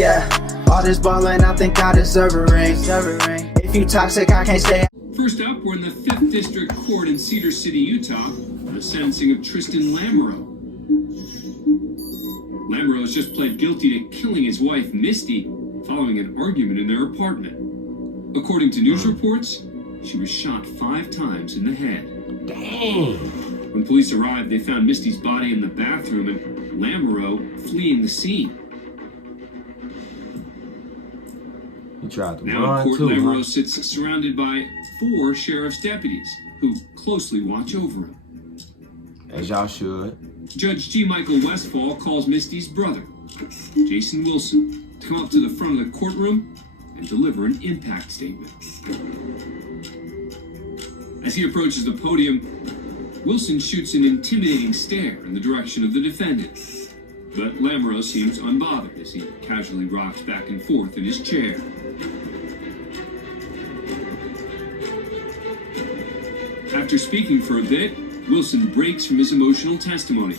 Yeah, all this ballin', I think I deserve a ring. If you toxic, I can't stay. First up, we're in the 5th District Court in Cedar City, Utah, for the sentencing of Tristan Lamoureux. Lamoureux has just pled guilty to killing his wife, Misty, following an argument in their apartment. According to news reports, she was shot 5 times in the head. Dang. When police arrived, they found Misty's body in the bathroom and Lamoureux fleeing the scene. He tried to Now run in court, too, Lamoureux sits surrounded by 4 sheriff's deputies who closely watch over him. As y'all should. Judge G. Michael Westfall calls Misty's brother, Jason Wilson, to come up to the front of the courtroom and deliver an impact statement. As he approaches the podium, Wilson shoots an intimidating stare in the direction of the defendant. But Lamoureux seems unbothered as he casually rocks back and forth in his chair. After speaking for a bit, Wilson breaks from his emotional testimony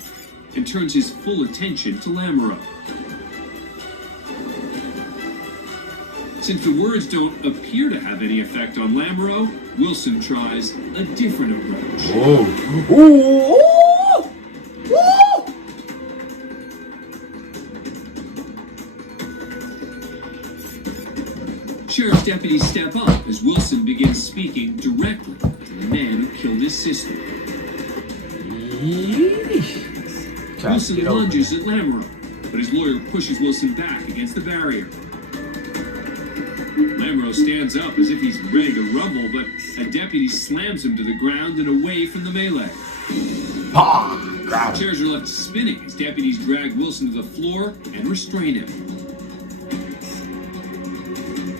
and turns his full attention to Lamoureux. Since the words don't appear to have any effect on Lamoureux, Wilson tries a different approach. Whoa. Ooh. Ooh. Sheriff's deputies step up as Wilson begins speaking directly to the man who killed his sister. Wilson lunges at Lamoureux, but his lawyer pushes Wilson back against the barrier. Lamoureux stands up as if he's ready to rumble, but a deputy slams him to the ground and away from the melee. Chairs are left spinning as deputies drag Wilson to the floor and restrain him.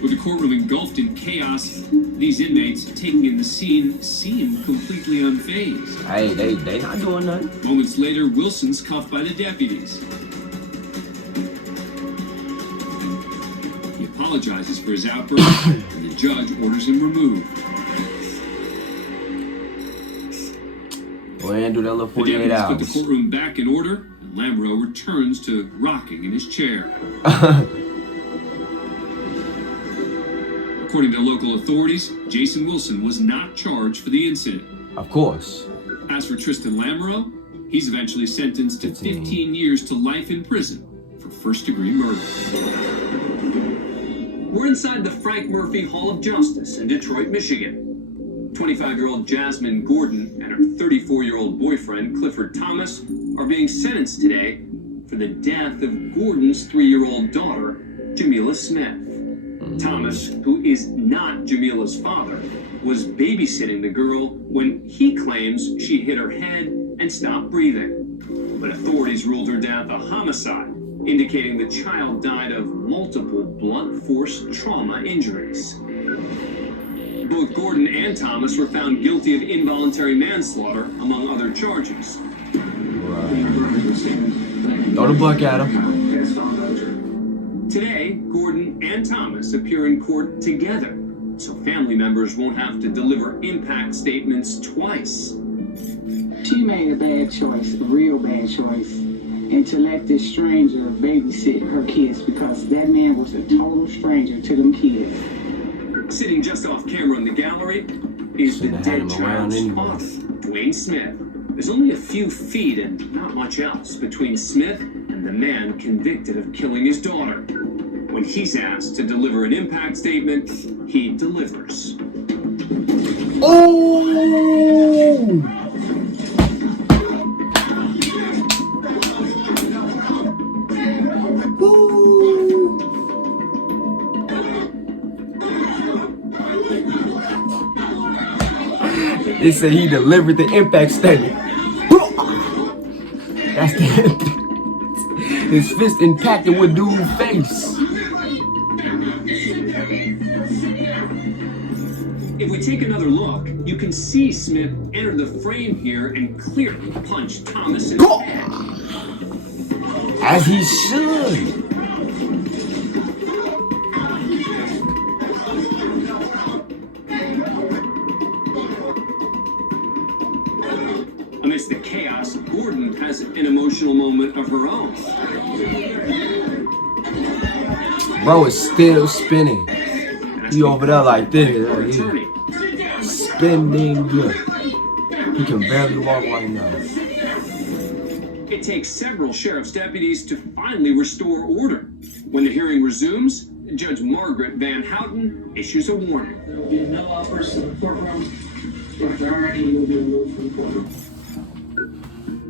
With the courtroom engulfed in chaos, these inmates taking in the scene seem completely unfazed. Hey, they not doing nothing. Moments later, Wilson's cuffed by the deputies. He apologizes for his outburst, and the judge orders him removed. Go ahead and do that little 48 the deputies hours. put the courtroom back in order, and Lamoureux returns to rocking in his chair. According to local authorities, Jason Wilson was not charged for the incident. Of course. As for Tristan Lamoureux, he's eventually sentenced to 15 years to life in prison for first-degree murder. We're inside the Frank Murphy Hall of Justice in Detroit, Michigan. 25-year-old Jasmine Gordon and her 34-year-old boyfriend, Clifford Thomas, are being sentenced today for the death of Gordon's 3-year-old daughter, Jamila Smith. Thomas, who is not Jamila's father, was babysitting the girl when he claims she hit her head and stopped breathing. But authorities ruled her death a homicide, indicating the child died of multiple blunt force trauma injuries. Both Gordon and Thomas were found guilty of involuntary manslaughter, among other charges. Throw the buck at him. Today, Gordon and Thomas appear in court together, so family members won't have to deliver impact statements twice. She made a bad choice, a real bad choice, and to let this stranger babysit her kids because that man was a total stranger to them kids. Sitting just off camera in the gallery is the dead child's father, Dwayne Smith. There's only a few feet and not much else between Smith and the man convicted of killing his daughter. When he's asked to deliver an impact statement, he delivers. Oh! They say he delivered the impact statement. That's the impact. His fist impacted with dude's face. If we take another look, you can see Smith enter the frame here and clearly punch Thomas in the head. As he should. Amidst the chaos, Gordon has an emotional moment of her own. Bro is still spinning. He over there like this. Attorney. Spinning good. He can barely walk right now. It takes several sheriff's deputies to finally restore order. When the hearing resumes, Judge Margaret Van Houten issues a warning. There will be no offers to the courtroom. If there are any, you will be removed from the courtroom.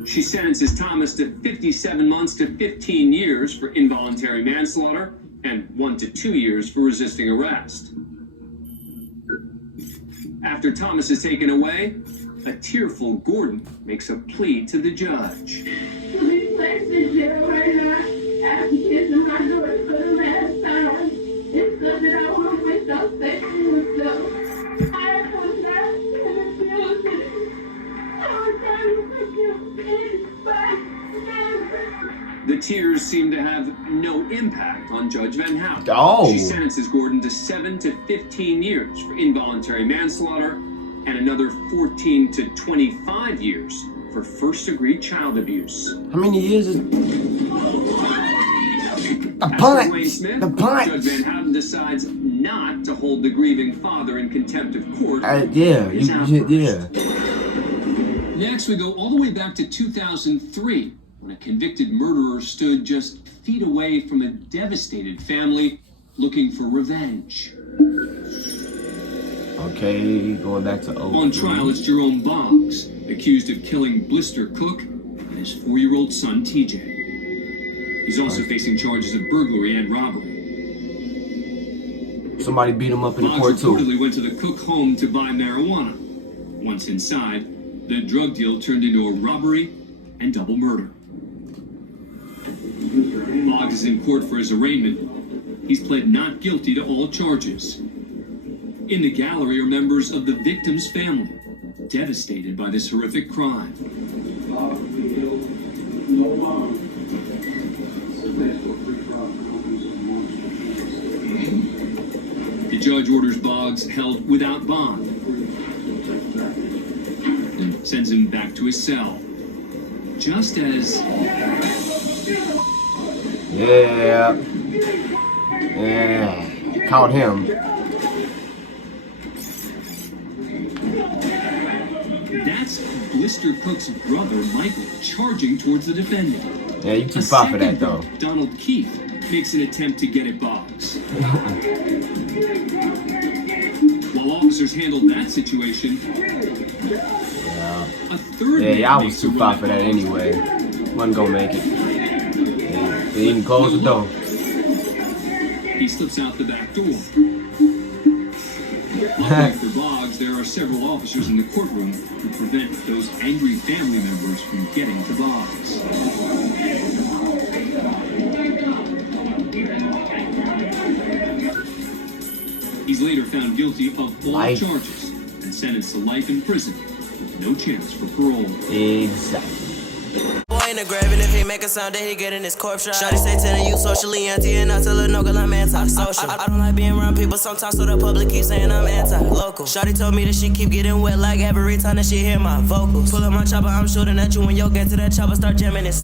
She sentences Thomas to 57 months to 15 years for involuntary manslaughter and 1 to 2 years for resisting arrest. After Thomas is taken away, a tearful Gordon makes a plea to the judge. To be placed in jail right now after kissing my daughter for the last time. It's so that I won't miss no second myself. I was not confused. I was trying to forgive but never. The tears seem to have no impact on Judge Van Houten. Oh. She sentences Gordon to 7 to 15 years for involuntary manslaughter and another 14 to 25 years for first-degree child abuse. How many years is... The As for punch! Wayne Smith, The punch! Judge Van Houten decides not to hold the grieving father in contempt of court. Yeah. Next, we go all the way back to 2003, when a convicted murderer stood just feet away from a devastated family looking for revenge. Okay, going back to On trial, it's Jerome Boggs, accused of killing Blister Cook and his 4-year-old son, TJ. He's also facing charges of burglary and robbery. Somebody beat him up in the Boggs court too. reportedly went to the Cook home to buy marijuana. Once inside, the drug deal turned into a robbery and double murder. Boggs is in court for his arraignment. He's pled not guilty to all charges. In the gallery are members of the victim's family, devastated by this horrific crime. The judge orders Boggs held without bond and sends him back to his cell. Just as Yeah. Caught him. that's Blister Cook's brother, Michael, charging towards the defendant. Yeah, you too A far for that second though. brother, Donald Keith, makes an attempt to get at Boggs. While officers handled that situation, a third Yeah, man y'all was makes too a far run for at that Boggs. anyway. Wasn't gonna make it. They didn't close the door. He slips out the back door. Luckily for Boggs, there are several officers in the courtroom who prevent those angry family members from getting to Boggs. He's later found guilty of all Life. charges and sentenced to life in prison with no chance for parole. Exactly. Boy in the grave, and if he make a sound, then he get in his corpse shot. Shawty say telling you socially anti, and I tell her no, cause I'm anti-social. I don't like being around people sometimes, so the public keep saying I'm anti-local. Shawty told me that she keep getting wet like every time that she hear my vocals. Pull up my chopper, I'm shooting at you when you get to that chopper, start jamming it.